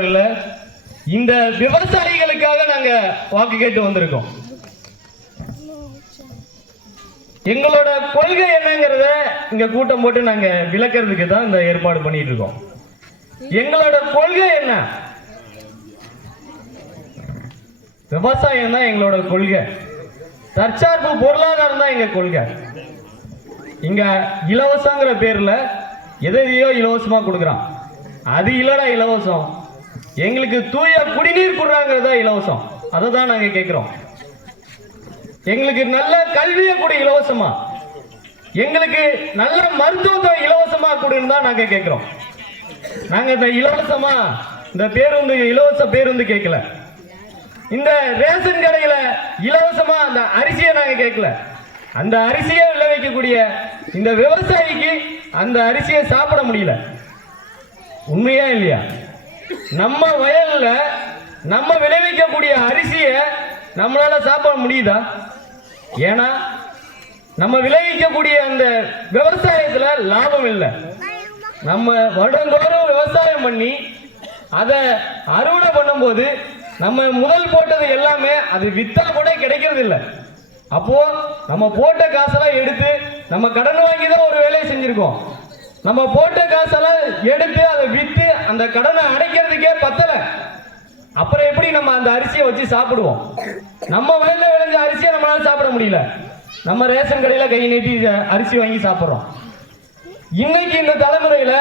அவர்கள இந்த விவசாயிகளுக்காக நாங்க வாக்கு கேட்டு வந்திருக்கோம். எங்களோட கொள்கை என்னங்கிறத இங்க கூட்டம் போட்டு நாங்க விளக்கிறதுக்கு தான் இந்த ஏற்பாடு பண்ணிட்டு இருக்கோம். எங்களோட கொள்கை என்ன? விவசாயம் தான் எங்களோட கொள்கை. தற்சார்பு பொருளாதாரம் தான் எங்க கொள்கை. இங்க இலவசங்கிற பேர்ல எதையோ இலவசமா கொடுக்குறான். அது இல்லடா இலவசம். எங்களுக்கு தூய குடிநீர் கொடுறாங்கிறதா இலவசம். அதை தான் நாங்க கேட்கிறோம் எங்களுக்கு நல்ல கல்வியை கொடு இலவசமா. எங்களுக்கு நல்ல மருத்துவத்தை இலவசமா கொடுன்னு தான் நாங்க கேட்கிறோம் நாங்க இந்த இலவசமா இந்த பேருந்து இலவச பேருந்து கேட்கல இந்த ரேஷன் கடையில இலவசமா அந்த அரிசியை நாங்க கேட்கல அந்த அரிசியை விளைவிக்கக்கூடிய இந்த விவசாயிக்கு அந்த அரிசியை சாப்பிட முடியல. உண்மையா இல்லையா? நம்ம வயல்ல நம்ம விளைவிக்கக்கூடிய அரிசியை நம்மளால சாப்பிட முடியுதா? ஏன்னா நம்ம விளைவிக்கக்கூடிய அந்த விவசாயத்துல லாபம் இல்லை. நம்ம வருடந்தோறும் விவசாயம் பண்ணி அதை அறுவடை பண்ணும்போது நம்ம முதல் போட்டது எல்லாமே அது வித்தா கூட கிடைக்கிறது இல்லை. அப்போ நம்ம போட்ட காசெல்லாம் எடுத்து நம்ம கடன் வாங்கி தான் ஒரு வேலையை செஞ்சிருக்கோம். நம்ம போட்ட காசெல்லாம் எடுத்து அதை விற்று அந்த கடனை அடைக்கிறதுக்கே பத்தல. அப்புறம் எப்படி நம்ம அந்த அரிசியை வச்சு சாப்பிடுவோம்? நம்ம வயல்ல விளைஞ்ச அரிசியை நம்மளால சாப்பிட முடியல. நம்ம ரேஷன் கடையில கை நீட்டி அரிசி வாங்கி சாப்பிடுறோம். இன்னைக்கு இந்த தலைமுறையில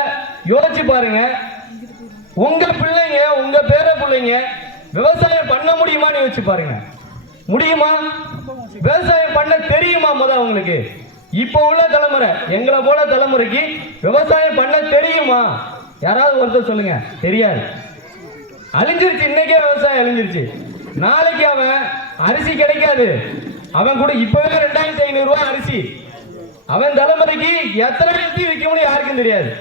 யோசிச்சு பாருங்க. உங்க பிள்ளைங்க உங்க பேர பிள்ளைங்க விவசாயம் பண்ண முடியுமான்னு யோசிச்சு பாருங்க. முடியுமா? விவசாயம் பண்ண தெரியுமா முத அவங்களுக்கு? இப்போ உள்ள தலைமுறை எங்களை போல தலைமுறைக்கு விவசாயம் பண்ண தெரியுமா? யாராவது ஒருத்தர் சொல்லுங்க. தெரியாது. அழிஞ்சிருச்சு. இன்னைக்கே விவசாயம் அழிஞ்சிருச்சு. நாளைக்கு அவன் அரிசி கிடைக்காது. அவன் கூட இப்பவே ரெண்டாயிரத்தி ஐநூறு ரூபாய் அரிசி. அவன் தலைமுறைக்கு எத்தனாயிரத்தி விற்க விற்கணும்னு யாருக்கும் தெரியாது.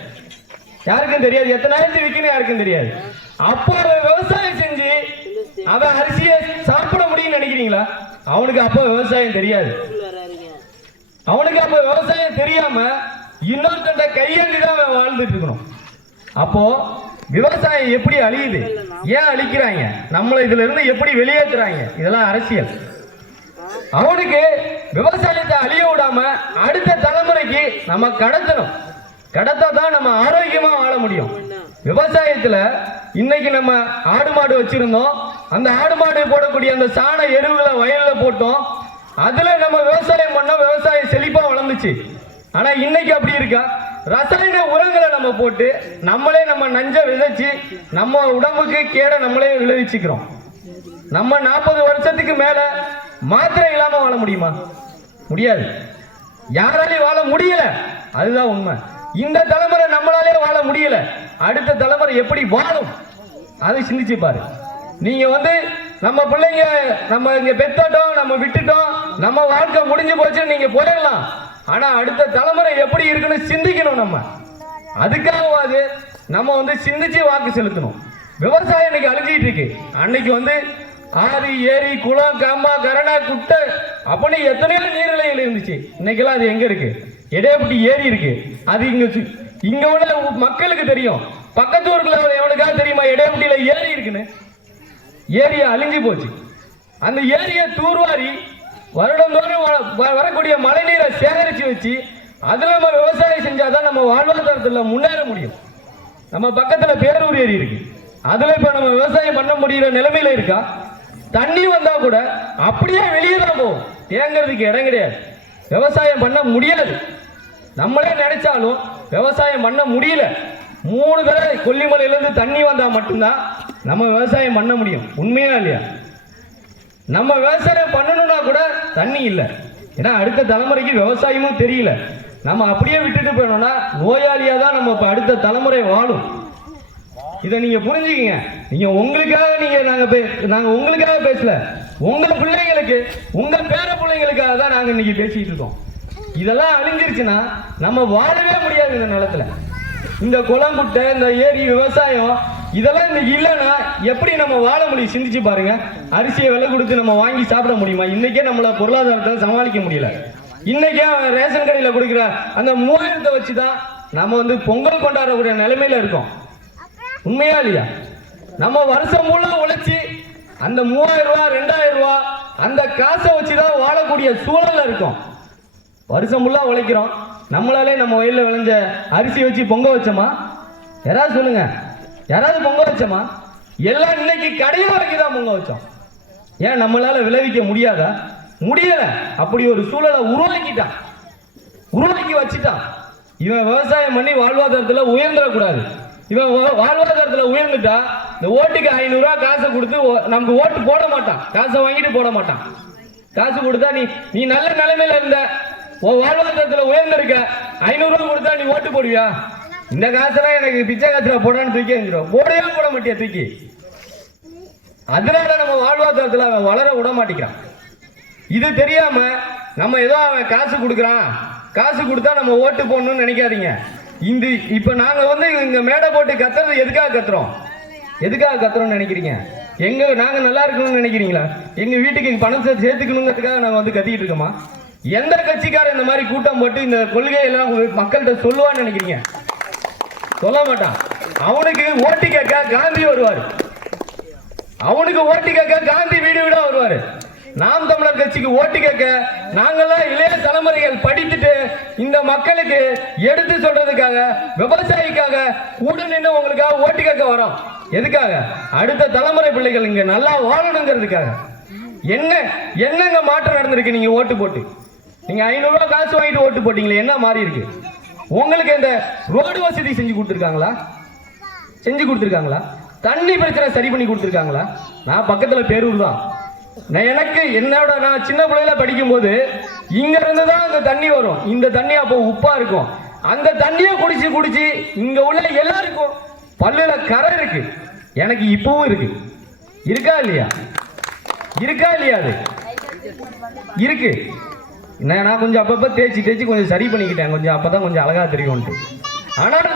யாருக்கும் தெரியாது. எத்தனாயிரத்தி விற்கணும் யாருக்கும் தெரியாது. அப்போ அவன் விவசாயம் செஞ்சு அவன் அரிசியை சாப்பிட முடியும்னு நினைக்கிறீங்களா? அவனுக்கு அப்போ விவசாயம் தெரியாது. அவனுக்கு அப்ப விவசாயம் தெரியாம இன்னொருத்தண்ட கையேந்தி தான் வாழ்ந்துட்டு இருக்கணும். அப்போ விவசாயம் எப்படி அழியுது? ஏன் அழிக்கிறாங்க? நம்மளை இதுல இருந்து எப்படி வெளியேற்றுறாங்க இதெல்லாம் அரசியல். அவனுக்கு விவசாயத்தை அழிய விடாம அடுத்த தலைமுறைக்கு நம்ம கடத்தணும். கடத்தா தான் நம்ம ஆரோக்கியமா வாழ முடியும். விவசாயத்துல இன்னைக்கு நம்ம ஆடு மாடு வச்சிருந்தோம். அந்த ஆடு மாடு போடக்கூடிய அந்த சாண எருவுகளை வயல்ல போட்டோம். அதுல நம்ம விவசாயம் பண்ணோம் விவசாயம் செழிப்பா வளர்ந்துச்சு. ஆனா இன்னைக்கு அப்படி இருக்கா? ரசாயன உரங்களை நம்ம போட்டு நம்மளே நம்ம நஞ்ச விதைச்சு நம்ம உடம்புக்கு கேட நம்மளே விளைவிச்சுக்கிறோம். நம்ம நாற்பது வருஷத்துக்கு மேல மாத்திரை இல்லாம வாழ முடியுமா? முடியாது. யாராலையும் வாழ முடியல. அதுதான் உண்மை. இந்த தலைமுறை நம்மளாலே வாழ முடியல. அடுத்த தலைமுறை எப்படி வாழும்? அதை சிந்திச்சு பாரு. நீங்க வந்து நம்ம பிள்ளைங்க நம்ம இங்க பெத்தட்டோம் நம்ம விட்டுட்டோம் நம்ம வாழ்க்கை முடிஞ்சு போச்சுன்னு நீங்க போயிடலாம். ஆனா அடுத்த தலைமுறை எப்படி இருக்குன்னு சிந்திக்கணும் நம்ம. அதுக்காகவாது நம்ம வந்து சிந்திச்சு வாக்கு செலுத்தணும். விவசாயம் இன்னைக்கு அழிஞ்சிட்டு இருக்கு. அன்னைக்கு வந்து ஆறு ஏரி குளம் காம்பா கரணா குட்டை அப்படின்னு எத்தனையோ நீர்நிலைகள் இருந்துச்சு. இன்னைக்கெல்லாம் அது எங்க இருக்கு? இடையப்பட்டி ஏரி இருக்கு. அது இங்க சு- இங்க உள்ள மக்களுக்கு தெரியும். பக்கத்து ஊருக்குள்ள எவனுக்காக தெரியுமா? இடையப்பட்டியில ஏரி இருக்குன்னு. ஏரியா அழிஞ்சு போச்சு. அந்த ஏரியை தூர்வாரி வருடந்தோறும் வ- வ- வரக்கூடிய மழை நீரை சேகரித்து வச்சு அதில் நம்ம விவசாயம் செஞ்சால் தான் நம்ம வாழ்வாதாரத்தில் முன்னேற முடியும். நம்ம பக்கத்தில் பேரூர் ஏரி இருக்கு. அதில் இப்போ நம்ம விவசாயம் பண்ண முடிகிற நிலைமையில் இருக்கா? தண்ணி வந்தால் கூட அப்படியே வெளியே தான் போகும். தேங்கிறதுக்கு இடம் கிடையாது. விவசாயம் பண்ண முடியாது. நம்மளே நினைச்சாலும் விவசாயம் பண்ண முடியல. மூணு தடவை கொல்லிமலையிலேருந்து தண்ணி வந்தால் மட்டும்தான் நம்ம விவசாயம் பண்ண முடியும். உண்மையா இல்லையா? நம்ம விவசாயம் பண்ணணும்னா கூட தண்ணி இல்லை. ஏன்னா அடுத்த தலைமுறைக்கு விவசாயமும் தெரியல. நம்ம அப்படியே விட்டுட்டு போயிடணும்னா நோயாளியாக தான் நம்ம இப்போ அடுத்த தலைமுறை வாழும். இதை நீங்கள் புரிஞ்சுக்கிங்க. நீங்கள் உங்களுக்காக நீங்கள் நாங்கள் பே- நாங்கள் உங்களுக்காக பேசல. உங்கள் பிள்ளைங்களுக்கு உங்கள் பேர பிள்ளைங்களுக்காக தான் நாங்கள் இன்னைக்கு பேசிகிட்டு இருக்கோம். இதெல்லாம் அழிஞ்சிருச்சுன்னா நம்ம வாழவே முடியாது இந்த நிலத்துல. இந்த குளம் குட்டை இந்த ஏரி விவசாயம் இதெல்லாம் இன்னைக்கு இல்லைன்னா எப்படி நம்ம வாழ முடியும்? சிந்திச்சு பாருங்க. அரிசியை விலை கொடுத்து நம்ம வாங்கி சாப்பிட முடியுமா? இன்னைக்கே நம்மள பொருளாதாரத்தை சமாளிக்க முடியல. இன்னைக்கே அவன் ரேஷன் கடையில் கொடுக்குற அந்த மூவாயிரத்தை வச்சு தான் நம்ம வந்து பொங்கல் கொண்டாடக்கூடிய நிலைமையில இருக்கோம். உண்மையா இல்லையா? நம்ம வருஷம் முழு உழைச்சி அந்த மூவாயிரம் ரூபா ரெண்டாயிரம் ரூபா அந்த காசை வச்சு தான் வாழக்கூடிய சூழல்ல இருக்கோம். வருஷம் முள்ளா உழைக்கிறோம். நம்மளாலே நம்ம வயலில் விளைஞ்ச அரிசி வச்சு பொங்க வச்சோமா? யாராவது சொல்லுங்க. யாராவது பொங்க வச்சோமா? எல்லாம் இன்னைக்கு கடையில் வாங்கி தான் பொங்க வச்சோம். ஏன் நம்மளால விளைவிக்க முடியாதா? முடியல. அப்படி ஒரு சூழலை உருவாக்கிட்டான். உருவாக்கி வச்சுட்டான். இவன் விவசாயம் பண்ணி வாழ்வாதாரத்தில் உயர்ந்துடக்கூடாது. இவன் வாழ்வாதாரத்தில் உயர்ந்துட்டா இந்த ஓட்டுக்கு ஐநூறுரூவா காசை கொடுத்து ஓ- நமக்கு ஓட்டு போட மாட்டான். காசை வாங்கிட்டு போட மாட்டான். காசு கொடுத்தா நீ நீ நல்ல நிலைமையில இருந்த உன் வாழ்வாதாரத்தில் உயர்ந்திருக்க ஐநூறுரூவா கொடுத்தா நீ ஓட்டு போடுவியா? இந்த காசுல எனக்கு பிச்சை காசுல போடான்னு தூக்கி எங்கிறோம் போடவே போட மாட்டியா தூக்கி? அதனால நம்ம வாழ்வாதாரத்தில் அவன் வளர விட மாட்டேங்கிறான். இது தெரியாம நம்ம ஏதோ அவன் காசு கொடுக்குறான். காசு கொடுத்தா நம்ம ஓட்டு போடணும்னு நினைக்காதீங்க. இந்த இப்போ நாங்கள் வந்து இங்கே மேடை போட்டு கத்துறது எதுக்காக கத்துறோம்? எதுக்காக கத்துறோம்னு நினைக்கிறீங்க? எங்க நாங்கள் நல்லா இருக்கணும்னு நினைக்கிறீங்களா? எங்கள் வீட்டுக்கு பணம் சே- சேர்த்துக்கணுங்கிறதுக்காக நாங்கள் வந்து கத்திக்கிட்டு இருக்கோமா? எந்த கட்சிக்காரன் இந்த மாதிரி கூட்டம் போட்டு இந்த கொள்கையெல்லாம் மக்கள்கிட்ட சொல்லுவான்னு நினைக்கிறீங்க? சொல்ல மாட்டான். அவனுக்கு ஓட்டு கேட்க காந்தி வருவார். அவனுக்கு ஓட்டு கேட்க காந்தி வீடு வீடா வருவாரு. நாம் தமிழர் கட்சிக்கு ஓட்டு கேட்க நாங்கெல்லாம் இளைய தலைமுறைகள் படித்துட்டு இந்த மக்களுக்கு எடுத்து சொல்றதுக்காக விவசாயிக்காக கூட நின்று உங்களுக்காக ஓட்டு கேட்க வரோம். எதுக்காக? அடுத்த தலைமுறை பிள்ளைகள் இங்க நல்லா வாழணுங்கிறதுக்காக. என்ன என்னங்க மாற்றம் நடந்திருக்கு? நீங்க ஓட்டு போட்டு. நீங்க ஐநூறுரூவா காசு வாங்கிட்டு ஓட்டு போட்டீங்களே என்ன மாறி இருக்கு? உங்களுக்கு இந்த ரோடு வசதி செஞ்சு கொடுத்துருக்காங்களா? செஞ்சு கொடுத்துருக்காங்களா? தண்ணி பிரச்சனை சரி பண்ணி கொடுத்துருக்காங்களா? நான் பக்கத்தில் பேரூர் தான். நான் எனக்கு என்னோட நான் சின்ன பிள்ளையில படிக்கும்போது இங்க இருந்து தான் அந்த தண்ணி வரும். இந்த தண்ணி அப்போ உப்பா இருக்கும். அந்த தண்ணியை குடிச்சு குடிச்சு இங்க உள்ள எல்லாருக்கும் பல்லுல கரை இருக்கு. எனக்கு இப்பவும் இருக்கு. இருக்கா இல்லையா? இருக்கா இல்லையா அது? இருக்கு. என்ன நான் கொஞ்சம் அப்பப்போ தேய்ச்சி தேய்ச்சி கொஞ்சம் சரி பண்ணிக்கிட்டேன். கொஞ்சம் அப்போ தான் கொஞ்சம் அழகாக தெரியும்ட்டு ஆனால்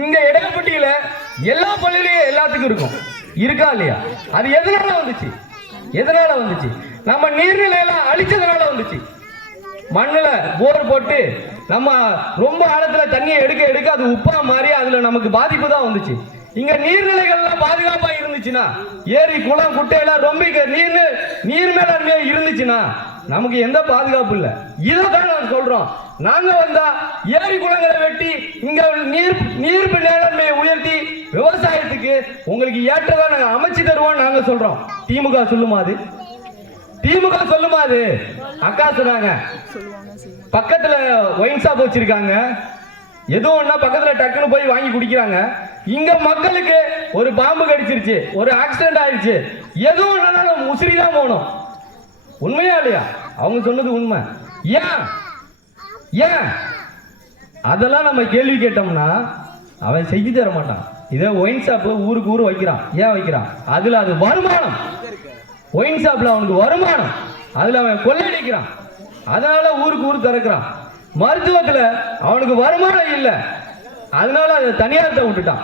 இங்கே இடப்பட்டியில் எல்லா பள்ளியிலையும் எல்லாத்துக்கும் இருக்கும். இருக்கா இல்லையா? அது எதனால வந்துச்சு? எதனால வந்துச்சு? நம்ம நீர்நிலையெல்லாம் அழிச்சதுனால வந்துச்சு. மண்ணில் போர் போட்டு நம்ம ரொம்ப ஆழத்தில் தண்ணியை எடுக்க எடுக்க அது உப்பா மாறி அதில் நமக்கு பாதிப்பு தான் வந்துச்சு. இங்கே நீர்நிலைகள்லாம் பாதுகாப்பாக இருந்துச்சுன்னா ஏரி குளம் குட்டையெல்லாம் ரொம்ப நீர் நீர் மேலாண்மையாக இருந்துச்சுன்னா நமக்கு எந்த பாதுகாப்பு இல்லை. இதை தான் நான் சொல்றோம். நாங்க வந்தா ஏரி குளங்களை வெட்டி இங்க நீர் நீர் மேலாண்மையை உயர்த்தி விவசாயத்துக்கு உங்களுக்கு ஏற்றதா நாங்க அமைச்சு தருவோம் நாங்க சொல்றோம். திமுக சொல்லுமா அது? திமுக சொல்லுமா அது? அக்கா சொன்னாங்க. பக்கத்துல ஒயின் ஷாப் வச்சிருக்காங்க. எதுவும் ஒண்ணா பக்கத்துல டக்குன்னு போய் வாங்கி குடிக்கிறாங்க. இங்க மக்களுக்கு ஒரு பாம்பு கடிச்சிருச்சு ஒரு ஆக்சிடென்ட் ஆயிடுச்சு எதுவும் ஒண்ணாலும் முசிறி தான் போகணும். உண்மையா இல்லையா? அவங்க சொன்னது உண்மை. ஏன்? ஏன்? அதெல்லாம் நம்ம கேள்வி கேட்டோம்னா அவன் செஞ்சு தர மாட்டான். இதே ஒயின் ஷாப்பில் ஊருக்கு ஊர் வைக்கிறான். ஏன் வைக்கிறான்? அதில் அது வருமானம். ஒயின் ஷாப்பில் அவனுக்கு வருமானம். அதில் அவன் கொள்ளையடிக்கிறான். அதனால ஊருக்கு ஊர் திறக்கிறான். மருத்துவத்தில் அவனுக்கு வருமானம் இல்லை. அதனால அதை தனியார்ட்ட விட்டுட்டான்.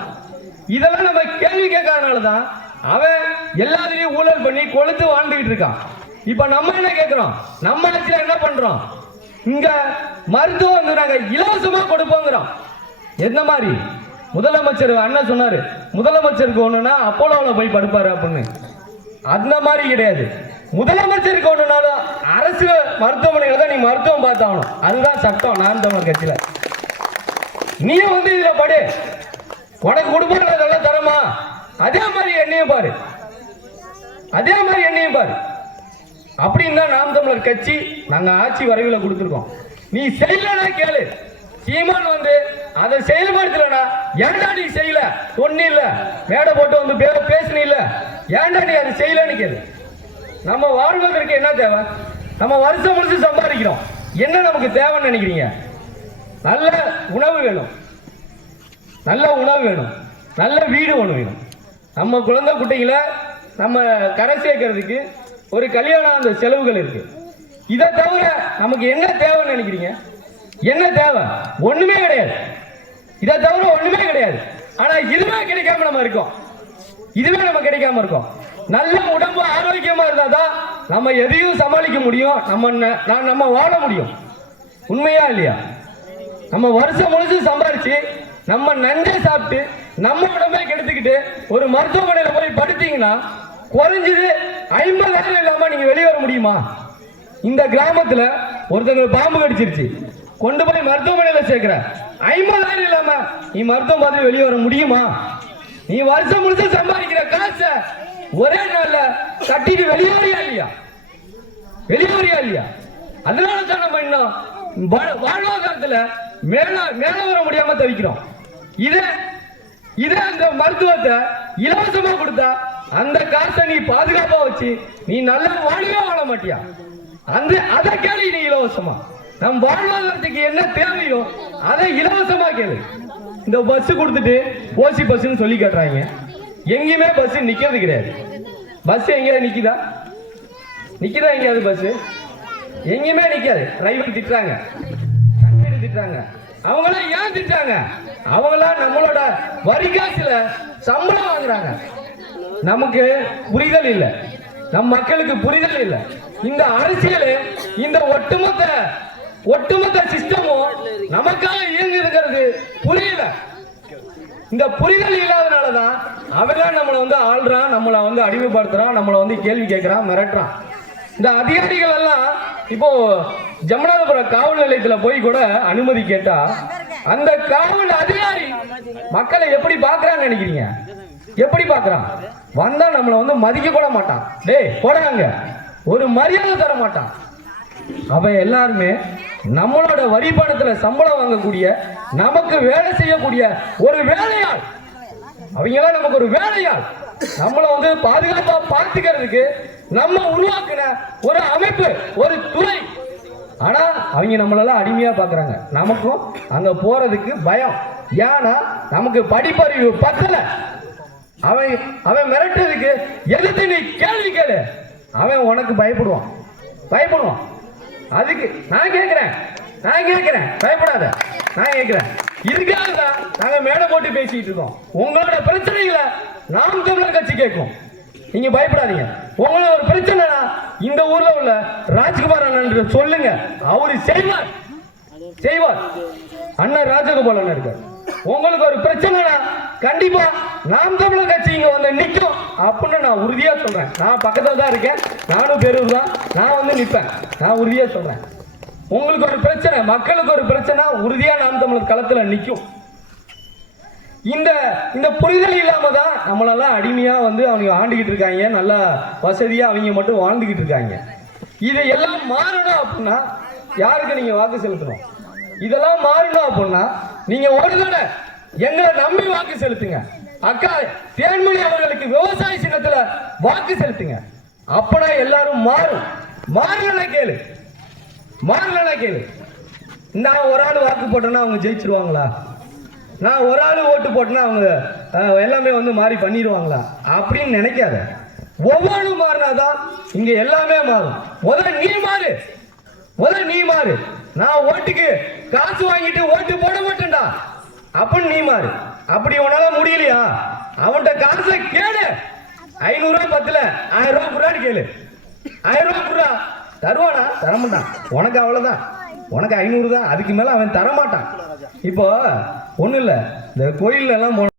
இதெல்லாம் நம்ம கேள்வி கேட்காதனால தான் அவன் எல்லாத்துலயும் ஊழல் பண்ணி கொளுத்து வாழ்ந்துக்கிட்டு இருக்கான். இப்ப நம்ம என்ன கேட்கிறோம் நம்ம ஆட்சியில என்ன பண்றோம்? இங்க மருத்துவம் வந்து நாங்க இலவசமா கொடுப்போங்கிறோம். எந்த மாதிரி? முதலமைச்சர் அண்ணன் சொன்னாரு முதலமைச்சருக்கு ஒண்ணுன்னா அப்போலோவில் போய் படுப்பாரு அப்படின்னு. அந்த மாதிரி கிடையாது. முதலமைச்சருக்கு ஒண்ணுனாலும் அரசு மருத்துவமனையில தான் நீ மருத்துவம் பார்த்தாகணும். அதுதான் சட்டம் நான் தமிழ் கட்சியில. நீ வந்து இதுல படு. உனக்கு குடும்பம் அதெல்லாம் தரமா? அதே மாதிரி என்னையும் பாரு. அதே மாதிரி என்னையும் பாரு. அப்படின்னா நாம் தமிழர் கட்சி நாங்க ஆட்சி வரைவில் கொடுத்துருக்கோம். நீ செய்யலன்னா கேளு. சீமான் வந்து அதை செயல்படுத்தலனா ஏன்டா நீ செய்யல? ஒண்ணு இல்ல. மேடை போட்டு வந்து பேர பேசுனீ இல்ல. ஏன்டா நீ அதை செய்யலன்னு கேளு. நம்ம வாழ்வதற்கு என்ன தேவை? நம்ம வருஷம் வருஷம் சம்பாதிக்கிறோம். என்ன நமக்கு தேவைன்னு நினைக்கிறீங்க? நல்ல உணவு வேணும். நல்ல உணவு வேணும். நல்ல வீடு ஒன்று வேணும். நம்ம குழந்தை குட்டைகளை நம்ம கரை சேர்க்கறதுக்கு ஒரு கல்யாணம் அந்த செலவுகள் இருக்கு. இதை தவிர நமக்கு என்ன தேவைன்னு நினைக்கிறீங்க? என்ன தேவை? ஒண்ணுமே கிடையாது. இதை தவிர ஒண்ணுமே கிடையாது. ஆனா இதுவே கிடைக்காம நம்ம இருக்கோம். இதுவே நம்ம கிடைக்காம இருக்கோம். நல்ல உடம்பு ஆரோக்கியமா இருந்தாதான் நம்ம எதையும் சமாளிக்க முடியும். நம்ம நான் நம்ம வாழ முடியும். உண்மையா இல்லையா? நம்ம வருஷம் முழுசும் சம்பாரிச்சு நம்ம நஞ்சை சாப்பிட்டு நம்ம உடம்பை கெடுத்துக்கிட்டு ஒரு மருத்துவமனையில் போய் படுத்தீங்கன்னா குறைஞ்சது ஐம்பதாயிரம் இல்லாம நீங்க வெளியே வர முடியுமா? இந்த கிராமத்துல ஒருத்தங்களுக்கு பாம்பு கடிச்சிருச்சு. கொண்டு போய் மருத்துவமனையில சேர்க்கிற. ஐம்பதாயிரம் இல்லாம நீ மருத்துவம் பார்த்து வெளியே வர முடியுமா? நீ வருஷம் முழுசும் சம்பாதிக்கிற காசை ஒரே நாள்ல கட்டிட்டு வெளியேறியா இல்லையா? வெளியேறியா இல்லையா? அதனால தான் நம்ம இன்னும் வா- வாழ்வாதாரத்துல மேல மேல வர முடியாம தவிக்கிறோம். இதே இதே அந்த மருத்துவத்தை இலவசமா கொடுத்தா அந்த காசை நீ பாதுகாப்பா வச்சு நீ நல்ல வாழவே வாழ மாட்டியா? அந்த அதை கேளு நீ இலவசமா. நம் வாழ்வாதாரத்துக்கு என்ன தேவையோ அதை இலவசமா கேளு. இந்த பஸ் கொடுத்துட்டு ஓசி பஸ்ன்னு சொல்லி கேட்டுறாங்க. எங்கேயுமே பஸ் நிக்கிறது கிடையாது. பஸ் எங்கேயாவது நிக்குதா? நிக்குதா எங்கேயாவது பஸ் எங்கேயுமே நிக்காது. டிரைவர் திட்டுறாங்க. கண்டக்டர் திட்டுறாங்க. அவங்களாம் ஏன் திட்டுறாங்க? அவங்களாம் நம்மளோட வரி காசுல சம்பளம் வாங்குறாங்க. நமக்கு புரிதல் இல்லை. நம் மக்களுக்கு புரிதல் இல்லை. இந்த அரசியல் இந்த ஒட்டுமொத்த ஒட்டுமொத்த சிஸ்டமும் நமக்காக இயங்குதுங்கிறது புரியல. இந்த புரிதல் இல்லாதனாலதான் அவன் நம்மளை வந்து ஆள்றான் நம்மளை வந்து அடிமைப்படுத்துறான் நம்மளை வந்து கேள்வி கேட்கிறான் மிரட்டுறான். இந்த அதிகாரிகள் எல்லாம் இப்போ ஜமுனாதபுரம் காவல் நிலையத்துல போய் கூட அனுமதி கேட்டா அந்த காவல் அதிகாரி மக்களை எப்படி பாக்குறான்னு நினைக்கிறீங்க? எப்படி பார்க்கறான்? வந்தா நம்மளை வந்து மதிக்க கூட மாட்டான். டேய் போடாங்க ஒரு மரியாதை தர மாட்டான். அவன் எல்லாருமே நம்மளோட வரிபணத்தில் சம்பளம் வாங்கக்கூடிய நமக்கு வேலை செய்யக்கூடிய ஒரு வேலையாள். அவங்களாம் நமக்கு ஒரு வேலையாள். நம்மள வந்து பாதுகாப்பா பார்த்துக்கிறதுக்கு நம்ம உருவாக்குன ஒரு அமைப்பு ஒரு துறை. ஆனா அவங்க நம்மளெல்லாம் அடிமையா பார்க்குறாங்க. நமக்கும் அங்க போறதுக்கு பயம். ஏன்னா நமக்கு படிப்பறிவு பத்தலை. அவன் அவன் மிரட்டுறதுக்கு எதிர்த்து நீ கேள்வி கேளு. அவன் உனக்கு பயப்படுவான். பயப்படுவான். அதுக்கு நான் கேட்கிறேன். நான் கேட்கிறேன். பயப்படாத. நான் கேட்கிறேன். இதுக்காக தான் நாங்கள் மேடை போட்டு பேசிட்டு இருக்கோம். உங்களோட பிரச்சனைகளை நாம் தமிழர் கட்சி கேட்கும். நீங்க பயப்படாதீங்க. உங்களோட ஒரு பிரச்சனைனா இந்த ஊர்ல உள்ள ராஜ்குமார் அண்ணன் சொல்லுங்க. அவரு செய்வார். செய்வார். அண்ணன் ராஜகோபால் அண்ணன் இருக்கார். உங்களுக்கு ஒரு பிரச்சனைனா கண்டிப்பா நாம் தமிழர் கட்சி இங்க வந்து நிற்கும் அப்படின்னு நான் உறுதியா சொல்றேன். நான் பக்கத்துல தான் இருக்கேன். நானும் பேரூர் தான். நான் வந்து நிற்பேன் நான் உறுதியா சொல்றேன். உங்களுக்கு ஒரு பிரச்சனை மக்களுக்கு ஒரு பிரச்சனை உறுதியா நாம் தமிழர் களத்துல நிற்கும் இந்த இந்த புரிதல் இல்லாம தான் நம்மளெல்லாம் அடிமையா வந்து அவங்க ஆண்டுகிட்டு இருக்காங்க. நல்லா வசதியா அவங்க மட்டும் வாழ்ந்துகிட்டு இருக்காங்க. இதை எல்லாம் மாறணும் அப்படின்னா யாருக்கு நீங்க வாக்கு செலுத்தணும்? இதெல்லாம் மாறணும் அப்படின்னா நீங்க ஒரு தடவை எங்களை நம்பி வாக்கு செலுத்துங்க. அக்கா தேன்மொழி அவர்களுக்கு விவசாய சின்னத்துல வாக்கு செலுத்துங்க. அப்பனா எல்லாரும் மாறும் மாறலன்னா கேளு. மாறலன்னா கேளு. நான் ஒரு ஆள் வாக்கு போட்டேன்னா அவங்க ஜெயிச்சிருவாங்களா? நான் ஒரு ஆள் ஓட்டு போட்டேன்னா அவங்க எல்லாமே வந்து மாறி பண்ணிடுவாங்களா அப்படின்னு நினைக்காத. ஒவ்வொரு மாறினாதான் இங்க எல்லாமே மாறும். முதல்ல நீ மாறு. முதல்ல நீ மாறு. நான் ஓட்டுக்கு காசு வாங்கிட்டு ஓட்டு போட மாட்டேன்டா. அப்படின்னு நீ மாறு. அப்படி உன்னால முடியலையா? அவன்கிட்ட காசை கேளு. ஐநூறு ரூபாய் பத்துல ஆயிரம் ரூபாய் குடான்னு கேளு. ஆயிரம் ரூபாய் குடா தருவானா? தரமாட்டான் உனக்கு அவ்வளவுதான். உனக்கு ஐநூறு தான். அதுக்கு மேல அவன் தரமாட்டான். இப்போ ஒண்ணு இல்ல. இந்த கோயில்ல எல்லாம்